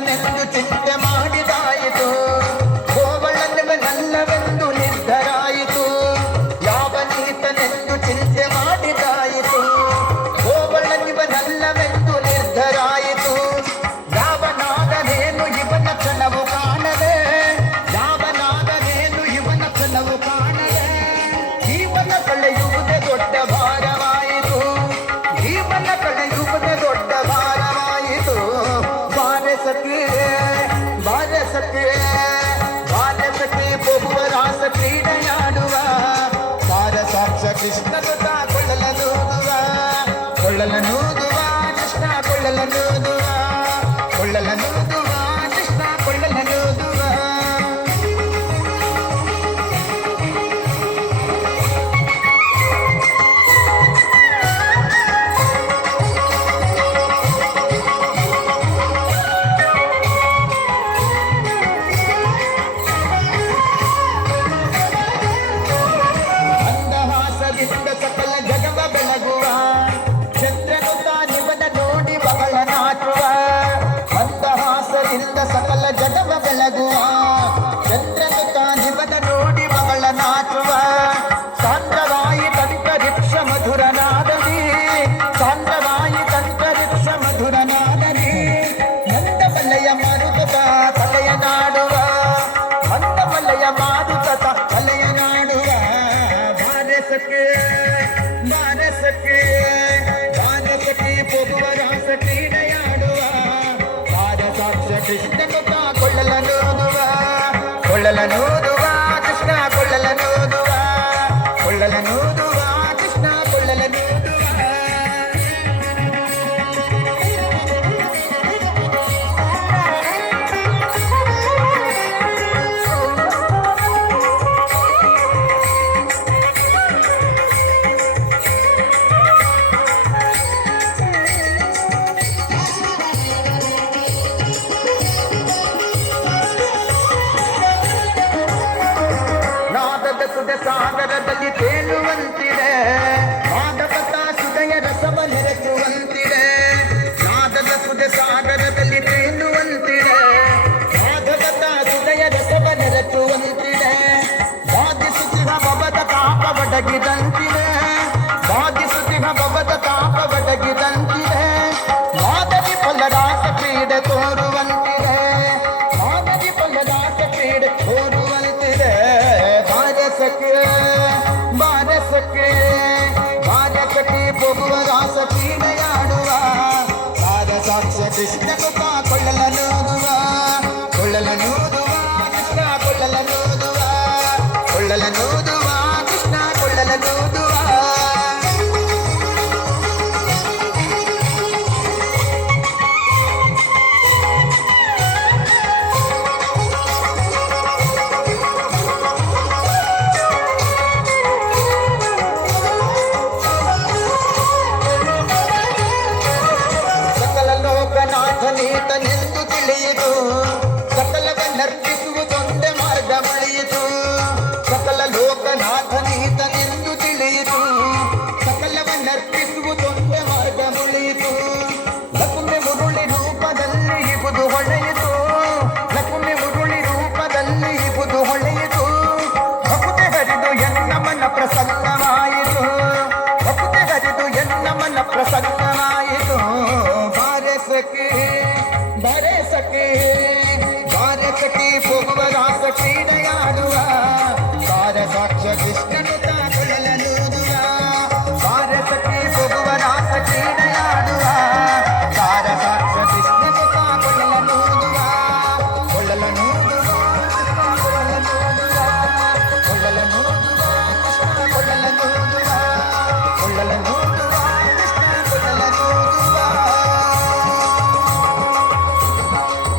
the you to them ನೂದುವ Krishna ಕೊಳ್ಳಲ ನೂದುವ ಕೊಳ್ಳಲ ನೂದುವ నూదువా కొల్లల నూదువా Krishna కొల్లల నూదువా కొల్లల నూదు ಸುದೆ ಸಾಗರದಲ್ಲಿ ತೇಲುವಂತಿದೆ. కొళ్ళల నూదువా కొళ్ళల నూదువా सके भरे सके